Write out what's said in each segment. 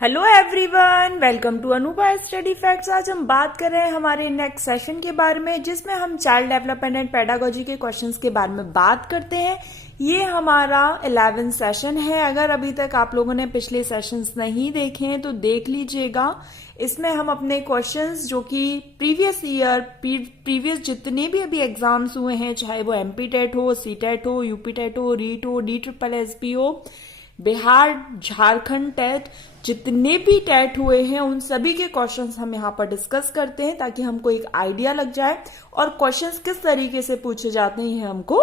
Hello everyone, welcome to Anubha study facts. आज हम बात कर रहे हैं हमारे नेक्स्ट सेशन के बारे में, जिसमें हम चाइल्ड डेवलपमेंट एंड पेडागोजी के क्वेश्चंस के बारे में बात करते हैं। ये हमारा 11th सेशन है। अगर अभी तक आप लोगों ने पिछले सेशंस नहीं देखे हैं तो देख लीजिएगा। इसमें हम अपने क्वेश्चंस जो कि प्रीवियस जितने भी अभी एग्जाम्स हुए हैं, चाहे वो एमपी टेट हो, सी टेट हो, यूपी टेट हो, रीट हो, DSSS हो, बिहार झारखंड टेट, जितने भी टेट हुए हैं उन सभी के क्वेश्चंस हम यहाँ पर डिस्कस करते हैं ताकि हमको एक आइडिया लग जाए और क्वेश्चंस किस तरीके से पूछे जाते हैं हमको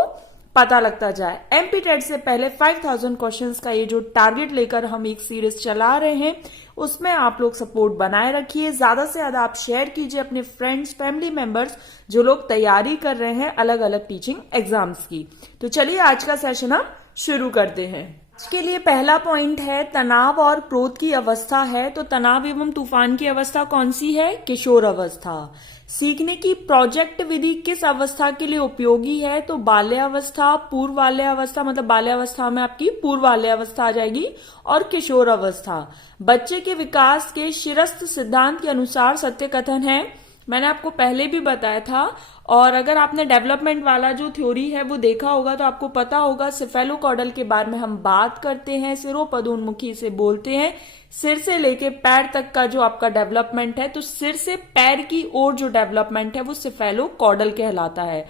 पता लगता जाए। एमपी टेट से पहले 5000 क्वेश्चंस का ये जो टारगेट लेकर हम एक सीरीज चला रहे हैं, उसमें आप लोग सपोर्ट बनाए रखिए। ज्यादा से ज्यादा आप शेयर कीजिए अपने फ्रेंड्स, फैमिली मेंबर्स जो लोग तैयारी कर रहे हैं अलग अलग टीचिंग एग्जाम्स की। तो चलिए आज का सेशन हम शुरू करते हैं। इसके लिए पहला पॉइंट है तनाव और क्रोध की अवस्था है। तो तनाव एवं तूफान की अवस्था कौन सी है? किशोर अवस्था। सीखने की प्रोजेक्ट विधि किस अवस्था के लिए उपयोगी है? तो बाल्यावस्था, पूर्व बाल्यावस्था, मतलब बाल्यावस्था में आपकी पूर्व बाल्यावस्था आ जाएगी, और किशोर अवस्था। बच्चे के विकास के शिरस्थ सिद्धांत के अनुसार सत्य कथन है। मैंने आपको पहले भी बताया था, और अगर आपने डेवलपमेंट वाला जो थ्योरी है वो देखा होगा तो आपको पता होगा। सिफेलोकॉडल के बारे में हम बात करते हैं, सिरोपदोन्मुखी से बोलते हैं। सिर से लेके पैर तक का जो आपका डेवलपमेंट है, तो सिर से पैर की ओर जो डेवलपमेंट है वो सिफेलोकॉडल कहलाता है।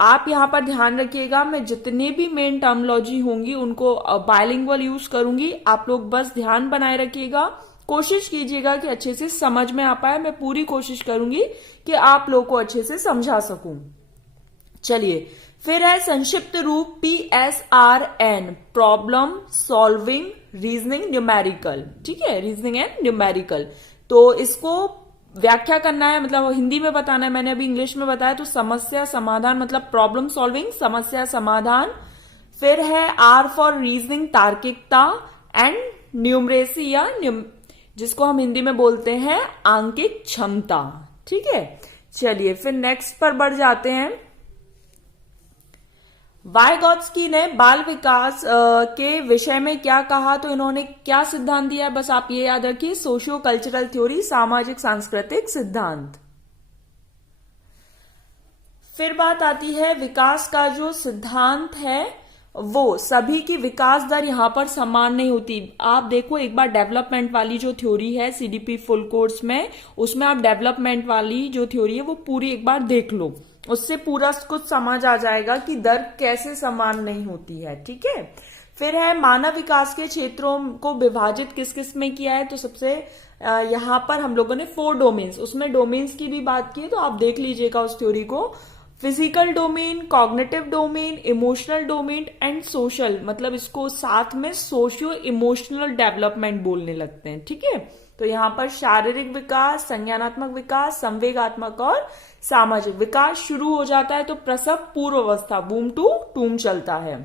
आप यहाँ पर ध्यान रखिएगा, मैं जितने भी मेन टर्मोलॉजी होंगी उनको बायलिंगुअल यूज करूंगी। आप लोग बस ध्यान बनाए रखिएगा, कोशिश कीजिएगा कि अच्छे से समझ में आ पाए। मैं पूरी कोशिश करूंगी कि आप लोग को अच्छे से समझा सकूं। चलिए, फिर है संक्षिप्त रूप PSRN, problem solving reasoning numerical. ठीक है, रीजनिंग एंड न्यूमेरिकल। तो इसको व्याख्या करना है, मतलब हिंदी में बताना है। मैंने अभी इंग्लिश में बताया, तो समस्या समाधान, मतलब प्रॉब्लम सॉल्विंग, समस्या समाधान। फिर है R फॉर रीजनिंग, तार्किकता, एंड न्यूमरेसी या जिसको हम हिंदी में बोलते हैं आंकिक क्षमता। ठीक है, चलिए फिर नेक्स्ट पर बढ़ जाते हैं। वाइगॉत्स्की ने बाल विकास के विषय में क्या कहा? तो इन्होंने क्या सिद्धांत दिया? बस आप ये याद रखिए, सोशियो कल्चरल थ्योरी, सामाजिक सांस्कृतिक सिद्धांत। फिर बात आती है विकास का जो सिद्धांत है वो सभी की विकास दर यहां पर समान नहीं होती। आप देखो एक बार डेवलपमेंट वाली जो थ्योरी है CDP फुल कोर्स में, उसमें आप डेवलपमेंट वाली जो थ्योरी है वो पूरी एक बार देख लो, उससे पूरा कुछ समझ आ जाएगा कि दर कैसे समान नहीं होती है। ठीक है, फिर है मानव विकास के क्षेत्रों को विभाजित किस किस में किया है? तो सबसे यहां पर हम लोगों ने 4 डोमेन्स, उसमें डोमेन्स की भी बात की है, तो आप देख लीजिएगा उस थ्योरी को। Physical domain, cognitive domain, emotional domain and social, मतलब इसको साथ में सोशियो इमोशनल डेवलपमेंट बोलने लगते हैं। ठीक है, तो यहां पर शारीरिक विकास, संज्ञानात्मक विकास, संवेगात्मक और सामाजिक विकास शुरू हो जाता है। तो प्रसव पूर्व अवस्था, बूम टू टूम चलता है।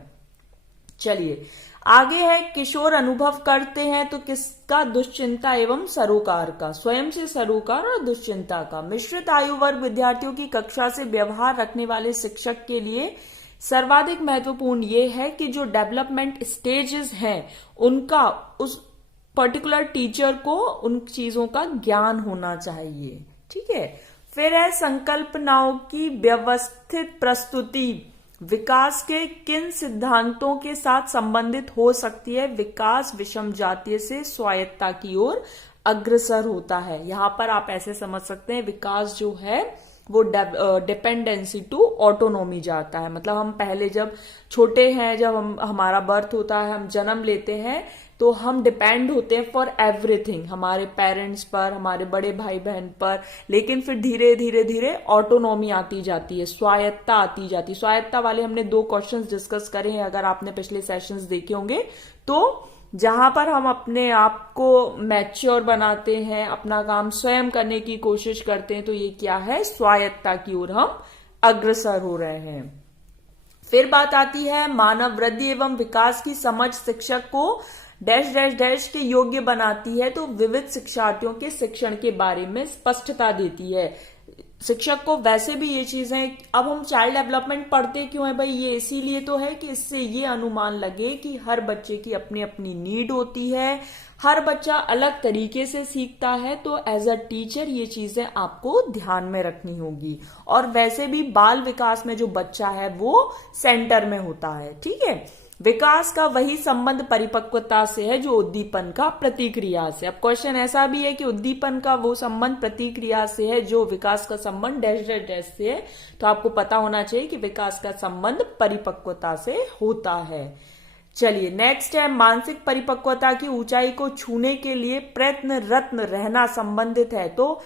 चलिए आगे है किशोर अनुभव करते हैं, तो किसका? दुश्चिंता एवं सरोकार का, स्वयं से सरोकार और दुश्चिंता का। मिश्रित आयु वर्ग विद्यार्थियों की कक्षा से व्यवहार रखने वाले शिक्षक के लिए सर्वाधिक महत्वपूर्ण ये है कि जो डेवलपमेंट स्टेजेस हैं उनका उस पर्टिकुलर टीचर को उन चीजों का ज्ञान होना चाहिए। ठीक है, फिर है संकल्पनाओं की व्यवस्थित प्रस्तुति विकास के किन सिद्धांतों के साथ संबंधित हो सकती है? विकास विषम जातीय से स्वायत्तता की ओर अग्रसर होता है। यहां पर आप ऐसे समझ सकते हैं, विकास जो है वो डिपेंडेंसी टू ऑटोनॉमी जाता है। मतलब हम पहले जब छोटे हैं, जब हमारा बर्थ होता है, हम जन्म लेते हैं, तो हम डिपेंड होते हैं फॉर एवरीथिंग, हमारे पेरेंट्स पर, हमारे बड़े भाई बहन पर। लेकिन फिर धीरे धीरे धीरे ऑटोनॉमी आती जाती है, स्वायत्ता आती जाती है। स्वायत्ता वाले हमने 2 क्वेश्चंस डिस्कस करे हैं, अगर आपने पिछले सेशंस देखे होंगे तो, जहां पर हम अपने आप को मैच्योर बनाते हैं, अपना काम स्वयं करने की कोशिश करते हैं, तो ये क्या है? स्वायत्ता की ओर हम अग्रसर हो रहे हैं। फिर बात आती है मानव वृद्धि एवं विकास की समझ शिक्षक को डैश डैश डैश के योग्य बनाती है। तो विविध शिक्षार्थियों के शिक्षण के बारे में स्पष्टता देती है। शिक्षक को वैसे भी ये चीजें, अब हम चाइल्ड डेवलपमेंट पढ़ते क्यों है भाई? ये इसीलिए तो है कि इससे ये अनुमान लगे कि हर बच्चे की अपनी अपनी नीड होती है, हर बच्चा अलग तरीके से सीखता है, तो एज अ टीचर ये चीजें आपको ध्यान में रखनी होगी। और वैसे भी बाल विकास में जो बच्चा है वो सेंटर में होता है, ठीक है। विकास का वही संबंध परिपक्वता से है जो उद्दीपन का प्रतिक्रिया से। अब क्वेश्चन ऐसा भी है कि उद्दीपन का वो संबंध प्रतिक्रिया से है जो विकास का संबंध डैश डैश डैश से है, तो आपको पता होना चाहिए कि विकास का संबंध परिपक्वता से होता है। चलिए नेक्स्ट है, मानसिक परिपक्वता की ऊंचाई को छूने के लिए प्रयत्नरत रहना संबंधित है। तो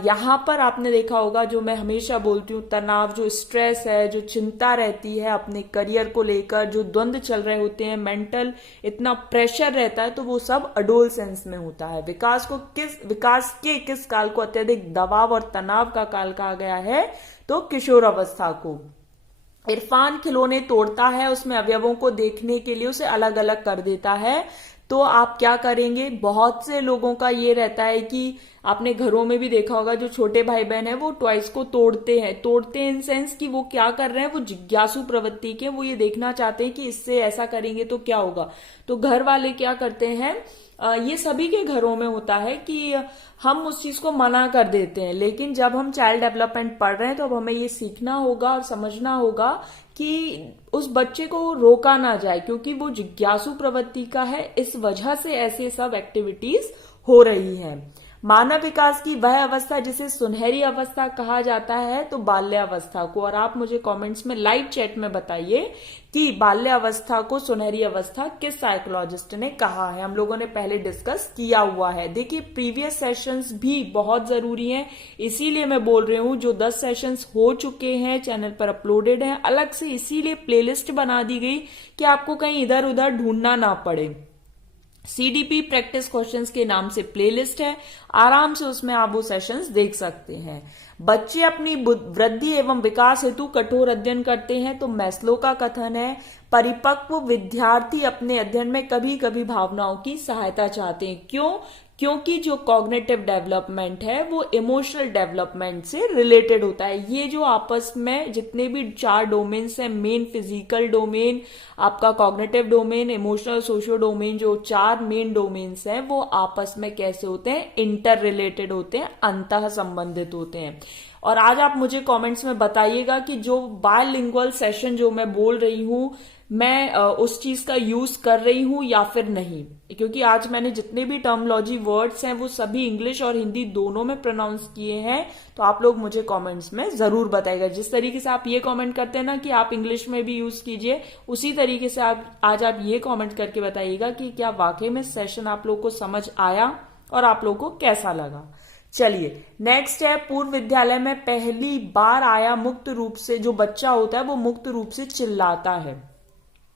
यहाँ पर आपने देखा होगा, जो मैं हमेशा बोलती हूँ, तनाव, जो स्ट्रेस है, जो चिंता रहती है अपने करियर को लेकर, जो द्वंद्व चल रहे होते हैं, मेंटल इतना प्रेशर रहता है, तो वो सब अडोलसेंस में होता है। विकास के किस काल को अत्यधिक दबाव और तनाव का काल कहा गया है? तो किशोर अवस्था को। इरफान खिलौने तोड़ता है, उसमें अवयवों को देखने के लिए उसे अलग अलग कर देता है। तो आप क्या करेंगे? बहुत से लोगों का ये रहता है कि आपने घरों में भी देखा होगा, जो छोटे भाई बहन है वो टॉयज को तोड़ते हैं इन सेंस कि वो क्या कर रहे हैं, वो जिज्ञासु प्रवृत्ति के, वो ये देखना चाहते हैं कि इससे ऐसा करेंगे तो क्या होगा। तो घर वाले क्या करते हैं, ये सभी के घरों में होता है कि हम उस चीज को मना कर देते हैं। लेकिन जब हम चाइल्ड डेवलपमेंट पढ़ रहे हैं तो अब हमें ये सीखना होगा और समझना होगा कि उस बच्चे को रोका ना जाए, क्योंकि वो जिज्ञासु प्रवृत्ति का है, इस वजह से ऐसे सब एक्टिविटीज हो रही हैं। मानव विकास की वह अवस्था जिसे सुनहरी अवस्था कहा जाता है, तो बाल्यावस्था को। और आप मुझे कमेंट्स में लाइव चैट में बताइए कि बाल्यावस्था को सुनहरी अवस्था किस साइकोलॉजिस्ट ने कहा है। हम लोगों ने पहले डिस्कस किया हुआ है। देखिए प्रीवियस सेशंस भी बहुत जरूरी हैं, इसीलिए मैं बोल रही हूँ। जो 10 सेशंस हो चुके हैं चैनल पर अपलोडेड हैं, अलग से इसीलिए प्लेलिस्ट बना दी गई कि आपको कहीं इधर उधर ढूंढना ना पड़े। सीडीपी प्रैक्टिस क्वेश्चंस के नाम से प्लेलिस्ट है, आराम से उसमें आप वो सेशंस देख सकते हैं। बच्चे अपनी वृद्धि एवं विकास हेतु कठोर अध्ययन करते हैं, तो मैस्लो का कथन है। परिपक्व विद्यार्थी अपने अध्ययन में कभी कभी भावनाओं की सहायता चाहते हैं। क्यों? क्योंकि जो कॉग्निटिव डेवलपमेंट है वो इमोशनल डेवलपमेंट से रिलेटेड होता है। ये जो आपस में जितने भी 4 डोमेन्स हैं, मेन फिजिकल डोमेन, आपका cognitive domain, emotional, socio domain, जो 4 मेन डोमेन्स हैं वो आपस में कैसे होते हैं? इंटर रिलेटेड होते हैं, अंतः संबंधित होते हैं। और आज आप मुझे कमेंट्स में बताइएगा कि जो बायलिंगुअल सेशन जो मैं बोल रही हूं, मैं उस चीज का यूज कर रही हूं या फिर नहीं, क्योंकि आज मैंने जितने भी टर्मोलॉजी वर्ड्स हैं वो सभी इंग्लिश और हिंदी दोनों में प्रोनाउंस किए हैं। तो आप लोग मुझे कमेंट्स में जरूर बताइएगा। जिस तरीके से आप ये कमेंट करते हैं ना कि आप इंग्लिश में भी यूज कीजिए, उसी तरीके से आज आप ये कमेंट करके बताइएगा कि क्या वाकई में सेशन आप लोग को समझ आया और आप लोग को कैसा लगा। चलिए नेक्स्ट है, पूर्व विद्यालय में पहली बार आया मुक्त रूप से, जो बच्चा होता है वो मुक्त रूप से चिल्लाता है।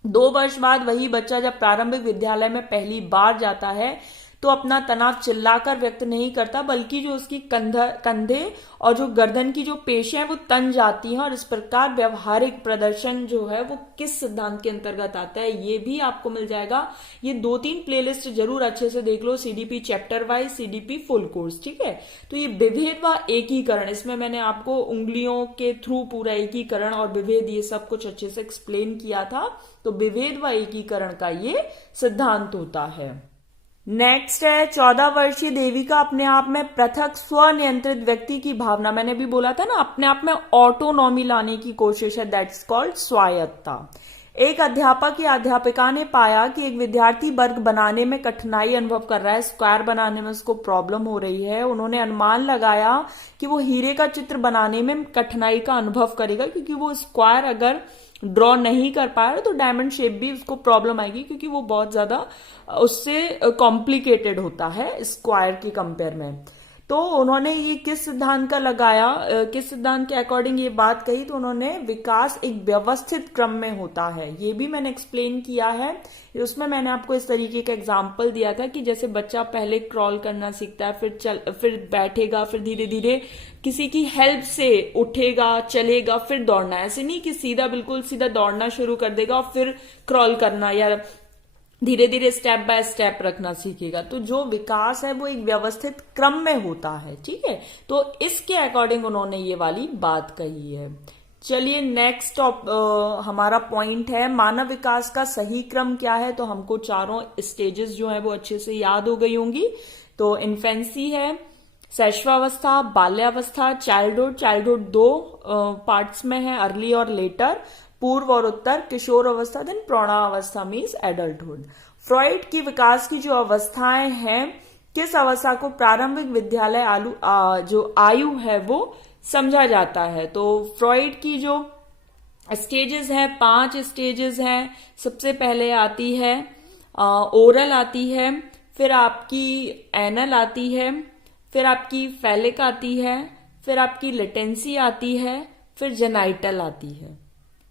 2 वर्ष बाद वही बच्चा जब प्रारंभिक विद्यालय में पहली बार जाता है तो अपना तनाव चिल्लाकर व्यक्त नहीं करता, बल्कि जो उसकी कंधे और जो गर्दन की जो पेशियां वो तन जाती हैं। और इस प्रकार व्यवहारिक प्रदर्शन जो है वो किस सिद्धांत के अंतर्गत आता है, ये भी आपको मिल जाएगा। ये 2-3 प्लेलिस्ट जरूर अच्छे से देख लो, CDP chapter wise, CDP full course, ठीक है। तो ये विभेद व एकीकरण, इसमें मैंने आपको उंगलियों के थ्रू पूरा एकीकरण और विभेद ये सब कुछ अच्छे से एक्सप्लेन किया था। तो विभेद व एकीकरण का ये सिद्धांत होता है। नेक्स्ट है, 14 वर्षीय देविका अपने आप में पृथक स्वनियंत्रित व्यक्ति की भावना, मैंने भी बोला था ना, अपने आप में ऑटोनॉमी लाने की कोशिश है, दैट्स कॉल्ड स्वायत्तता। एक अध्यापक या अध्यापिका ने पाया कि एक विद्यार्थी वर्ग बनाने में कठिनाई अनुभव कर रहा है, स्क्वायर बनाने में उसको प्रॉब्लम हो रही है। उन्होंने अनुमान लगाया कि वो हीरे का चित्र बनाने में कठिनाई का अनुभव करेगा, क्योंकि वो स्क्वायर अगर ड्रॉ नहीं कर पाया तो डायमंड शेप भी उसको प्रॉब्लम आएगी, क्योंकि वो बहुत ज्यादा उससे कॉम्प्लिकेटेड होता है स्क्वायर के कंपेयर में। तो उन्होंने ये किस सिद्धांत का लगाया, किस सिद्धांत के अकॉर्डिंग ये बात कही, तो उन्होंने विकास एक व्यवस्थित क्रम में होता है, ये भी मैंने एक्सप्लेन किया है। उसमें मैंने आपको इस तरीके का एग्जांपल दिया था कि जैसे बच्चा पहले क्रॉल करना सीखता है, फिर बैठेगा, फिर धीरे धीरे किसी की हेल्प से उठेगा, चलेगा, फिर दौड़ना। ऐसे नहीं कि सीधा बिल्कुल सीधा दौड़ना शुरू कर देगा और फिर क्रॉल करना, या धीरे धीरे स्टेप बाय स्टेप रखना सीखेगा। तो जो विकास है वो एक व्यवस्थित क्रम में होता है, ठीक है। तो इसके अकॉर्डिंग उन्होंने ये वाली बात कही है। चलिए नेक्स्ट हमारा पॉइंट है मानव विकास का सही क्रम क्या है। तो हमको चारों स्टेजेस जो है वो अच्छे से याद हो गई होंगी। तो इन्फेंसी है, शैशवावस्था, बाल्यावस्था, चाइल्डहुड। चाइल्डहुड दो पार्ट्स में है, अर्ली और लेटर, पूर्व और उत्तर, किशोर अवस्था, देन प्रौढ़ावस्था मीन्स एडल्टहुड। फ्रॉइड की विकास की जो अवस्थाएं हैं, किस अवस्था को प्रारंभिक विद्यालय जो आयु है वो समझा जाता है। तो फ्रॉइड की जो स्टेजेस हैं, 5 स्टेजेस हैं। सबसे पहले आती है ओरल आती है, फिर आपकी एनल आती है, फिर आपकी फैलिक आती है, फिर आपकी लेटेंसी आती है, फिर जेनाइटल आती है।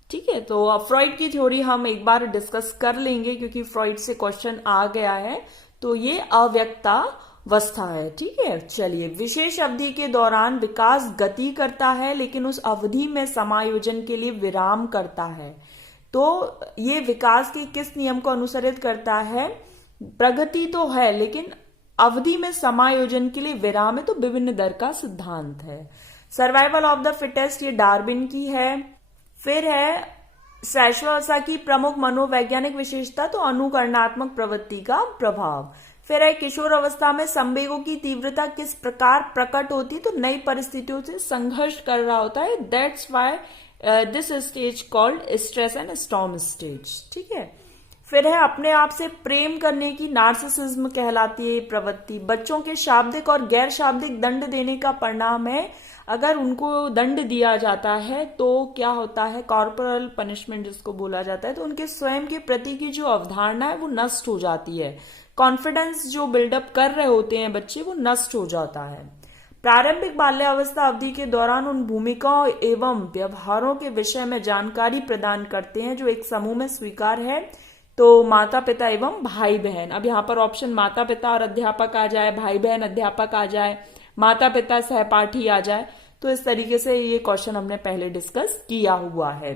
ठीक है, तो फ्रॉइड की थ्योरी हम एक बार डिस्कस कर लेंगे क्योंकि फ्रॉइड से क्वेश्चन आ गया है। तो ये अव्यक्तावस्था है। ठीक है, चलिए विशेष अवधि के दौरान विकास गति करता है लेकिन उस अवधि में समायोजन के लिए विराम करता है। तो ये विकास के किस नियम को अनुसरित करता है? प्रगति तो है लेकिन अवधि में समायोजन के लिए विराम है, तो विभिन्न दर का सिद्धांत है। सर्वाइवल ऑफ द फिटेस्ट ये डार्विन की है। फिर है शैशवावस्था की प्रमुख मनोवैज्ञानिक विशेषता, तो अनुकरणात्मक प्रवृत्ति का प्रभाव। फिर है किशोर अवस्था में संवेगों की तीव्रता किस प्रकार प्रकट होती है, तो नई परिस्थितियों से संघर्ष कर रहा होता है। That's why this stage called stress and storm stage. ठीक है, फिर है अपने आप से प्रेम करने की नार्सिसिज्म कहलाती है प्रवृत्ति। बच्चों के शाब्दिक और गैर शाब्दिक दंड देने का परिणाम है, अगर उनको दंड दिया जाता है तो क्या होता है, कॉर्पोरल पनिशमेंट जिसको बोला जाता है, तो उनके स्वयं के प्रति की जो अवधारणा है वो नष्ट हो जाती है। कॉन्फिडेंस जो बिल्डअप कर रहे होते हैं बच्चे वो नष्ट हो जाता है। प्रारंभिक बाल्यावस्था अवधि के दौरान उन भूमिकाओं एवं व्यवहारों के विषय में जानकारी प्रदान करते हैं जो एक समूह में स्वीकार है। तो माता पिता एवं भाई बहन। अब यहाँ पर ऑप्शन माता पिता और अध्यापक आ जाए, भाई बहन अध्यापक आ जाए, माता पिता सहपाठी आ जाए। तो इस तरीके से ये क्वेश्चन हमने पहले डिस्कस किया हुआ है।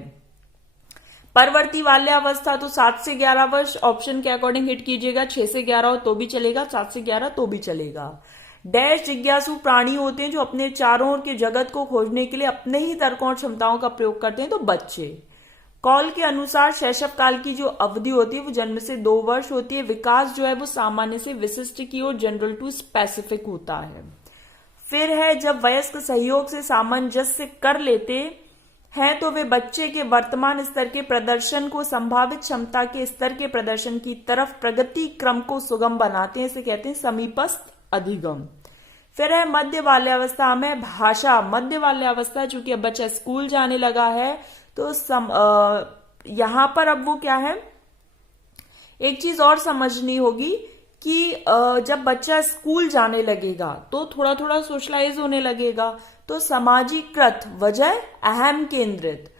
परवर्ती बाल्यावस्था तो 7 से 11 वर्ष ऑप्शन के अकॉर्डिंग हिट कीजिएगा। 6 से 11 हो तो भी चलेगा, 7 से 11 तो भी चलेगा। डैश जिज्ञासु प्राणी होते हैं जो अपने चारों ओर के जगत को खोजने के लिए अपने ही तर्कों और क्षमताओं का प्रयोग करते हैं, तो बच्चे। कॉल के अनुसार शैशव काल की जो अवधि होती है वो जन्म से 2 वर्ष होती है। विकास जो है वो सामान्य से विशिष्ट की ओर, जनरल टू स्पेसिफिक होता है। फिर है जब वयस्क सहयोग से सामंजस्य कर लेते हैं तो वे बच्चे के वर्तमान स्तर के प्रदर्शन को संभावित क्षमता के स्तर के प्रदर्शन की तरफ प्रगति क्रम को सुगम बनाते हैं, इसे कहते हैं समीपस्थ अधिगम। फिर है मध्य बाल्यावस्था में भाषा। मध्य बाल्यावस्था चूंकि अब बच्चा स्कूल जाने लगा है तो यहां पर अब वो क्या है, एक चीज और समझनी होगी कि जब बच्चा स्कूल जाने लगेगा तो थोड़ा थोड़ा सोशलाइज होने लगेगा, तो सामाजिकृत वजह अहम केंद्रित।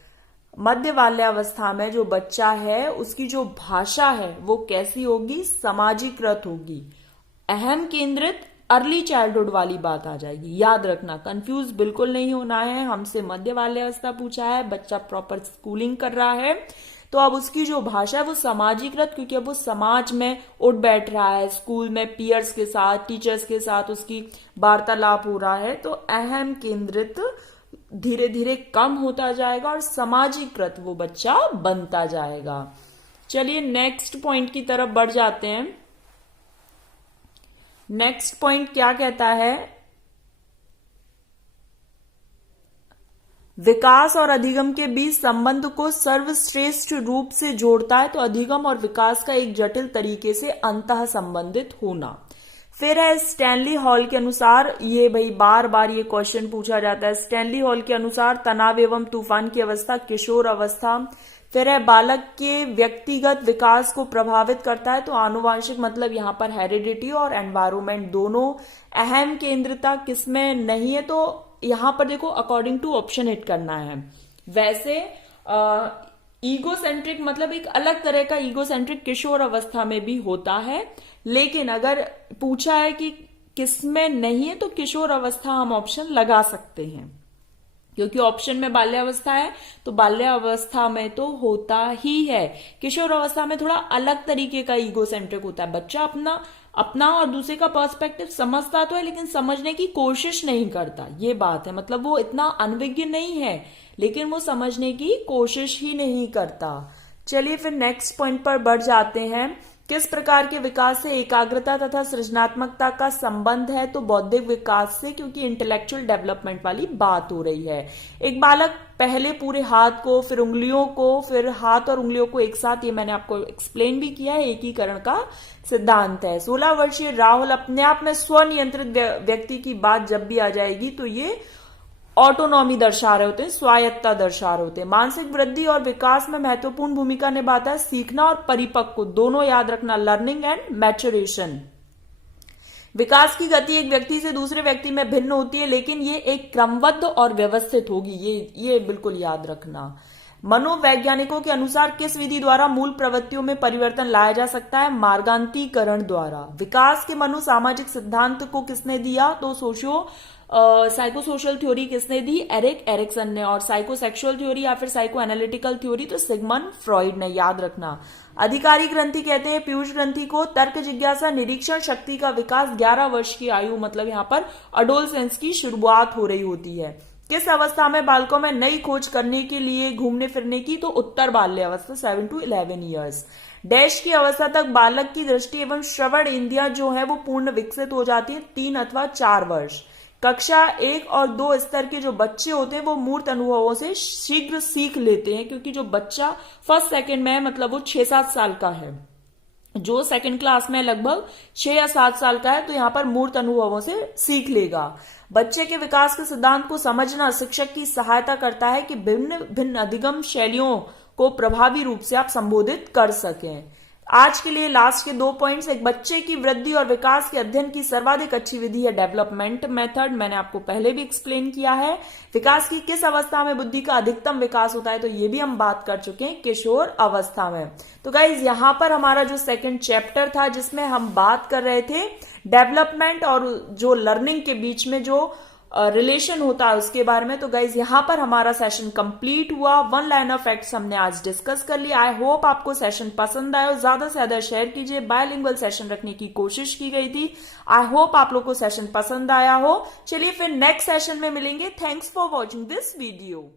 मध्य बाल्यावस्था में जो बच्चा है उसकी जो भाषा है वो कैसी होगी, समाजीकृत होगी। अहम केंद्रित अर्ली चाइल्डहुड वाली बात आ जाएगी। याद रखना, कंफ्यूज बिल्कुल नहीं होना है। हमसे मध्य बाल्यावस्था पूछा है, बच्चा प्रॉपर स्कूलिंग कर रहा है तो अब उसकी जो भाषा है वो समाजीकृत, क्योंकि अब वो समाज में उठ बैठ रहा है, स्कूल में पीयर्स के साथ, टीचर्स के साथ उसकी वार्तालाप हो रहा है, तो अहम केंद्रित धीरे धीरे कम होता जाएगा और समाजीकृत वो बच्चा बनता जाएगा। चलिए नेक्स्ट पॉइंट की तरफ बढ़ जाते हैं। नेक्स्ट पॉइंट क्या कहता है, विकास और अधिगम के बीच संबंध को सर्वश्रेष्ठ रूप से जोड़ता है। तो अधिगम और विकास का एक जटिल तरीके से अंतः संबंधित होना। फिर है स्टैनली हॉल के अनुसार, ये भाई बार बार ये क्वेश्चन पूछा जाता है। स्टैनली हॉल के अनुसार तनाव एवं तूफान की अवस्था किशोर अवस्था। फिर है बालक के व्यक्तिगत विकास को प्रभावित करता है, तो आनुवांशिक मतलब यहाँ पर हेरिडिटी और एनवायरमेंट दोनों। अहम केंद्रता किसमें नहीं है, तो यहां पर देखो अकॉर्डिंग टू ऑप्शन हिट करना है। वैसे ईगोसेंट्रिक मतलब एक अलग तरह का ईगोसेंट्रिक किशोर अवस्था में भी होता है, लेकिन अगर पूछा है कि किसमें नहीं है तो किशोर अवस्था हम ऑप्शन लगा सकते हैं, क्योंकि ऑप्शन में बाल्यावस्था है तो बाल्यावस्था में तो होता ही है। किशोर अवस्था में थोड़ा अलग तरीके का ईगोसेंट्रिक होता है, बच्चा अपना अपना और दूसरे का पर्सपेक्टिव समझता तो है लेकिन समझने की कोशिश नहीं करता, ये बात है। मतलब वो इतना अनविज्ञ नहीं है लेकिन वो समझने की कोशिश ही नहीं करता। चलिए फिर नेक्स्ट पॉइंट पर बढ़ जाते हैं। किस प्रकार के विकास से एकाग्रता तथा सृजनात्मकता का संबंध है? तो बौद्धिक विकास से, क्योंकि इंटेलेक्चुअल डेवलपमेंट वाली बात हो रही है। एक बालक पहले पूरे हाथ को, फिर उंगलियों को, फिर हाथ और उंगलियों को एक साथ, ये मैंने आपको एक्सप्लेन भी किया है, एकीकरण का सिद्धांत है। 16 वर्षीय राहुल अपने आप में स्वनियंत्रित व्यक्ति की बात जब भी आ जाएगी तो ये ऑटोनॉमी दर्शा रहे होते हैं, स्वायत्तता दर्शा रहे होते हैं। मानसिक वृद्धि और विकास में महत्वपूर्ण भूमिका निभाता है सीखना और परिपक्व, दोनों याद रखना, लर्निंग एंड मैच्योरेशन। विकास की गति एक व्यक्ति से दूसरे व्यक्ति में भिन्न होती है लेकिन ये एक क्रमबद्ध और व्यवस्थित होगी, ये बिल्कुल याद रखना। मनोवैज्ञानिकों के अनुसार किस विधि द्वारा मूल प्रवृत्तियों में परिवर्तन लाया जा सकता है? मार्गांतीकरण द्वारा। विकास के मनोसामाजिक सिद्धांत को किसने दिया? तो साइकोसोशल थ्योरी किसने दी? एरिक एरिक्सन ने। और साइकोसेक्सुअल थ्योरी या फिर साइको एनालिटिकल थ्योरी तो सिगमंड फ्रॉइड ने, याद रखना। अधिकारी ग्रंथि कहते हैं पीयूष ग्रंथि को। तर्क जिज्ञासा निरीक्षण शक्ति का विकास 11 वर्ष की आयु, मतलब यहाँ पर अडोलसेंस की शुरुआत हो रही होती है। किस अवस्था में बालकों में नई खोज करने के लिए घूमने फिरने की? तो उत्तर बाल्य अवस्था 7 to 11 ईयर्स। डैश की अवस्था तक बालक की दृष्टि एवं श्रवण इंद्रियां जो है वो पूर्ण विकसित हो जाती है, 3 अथवा 4 वर्ष। कक्षा 1 और 2 स्तर के जो बच्चे होते हैं वो मूर्त अनुभवों से शीघ्र सीख लेते हैं, क्योंकि जो बच्चा फर्स्ट सेकंड में है मतलब वो 6-7 साल का है, जो सेकंड क्लास में लगभग 6 या 7 साल का है, तो यहाँ पर मूर्त अनुभवों से सीख लेगा। बच्चे के विकास के सिद्धांत को समझना शिक्षक की सहायता करता है कि भिन्न भिन्न अधिगम शैलियों को प्रभावी रूप से आप संबोधित कर सकें। आज के लिए लास्ट के 2 पॉइंट्स। एक, बच्चे की वृद्धि और विकास के अध्ययन की सर्वाधिक अच्छी विधि है डेवलपमेंट मेथड, मैंने आपको पहले भी एक्सप्लेन किया है। विकास की किस अवस्था में बुद्धि का अधिकतम विकास होता है? तो ये भी हम बात कर चुके हैं, किशोर अवस्था में। तो गाइज यहाँ पर हमारा जो सेकंड चैप्टर था जिसमें हम बात कर रहे थे डेवलपमेंट और जो लर्निंग के बीच में जो रिलेशन होता है उसके बारे में, तो गाइज यहाँ पर हमारा सेशन कंप्लीट हुआ। 1 लाइनर फैक्ट्स हमने आज डिस्कस कर लिया। आई होप आपको सेशन पसंद आया, ज्यादा से ज्यादा शेयर कीजिए। बायलिंगुअल सेशन रखने की कोशिश की गई थी। आई होप आप लोग को सेशन पसंद आया हो। चलिए फिर नेक्स्ट सेशन में मिलेंगे। Thanks for watching this video.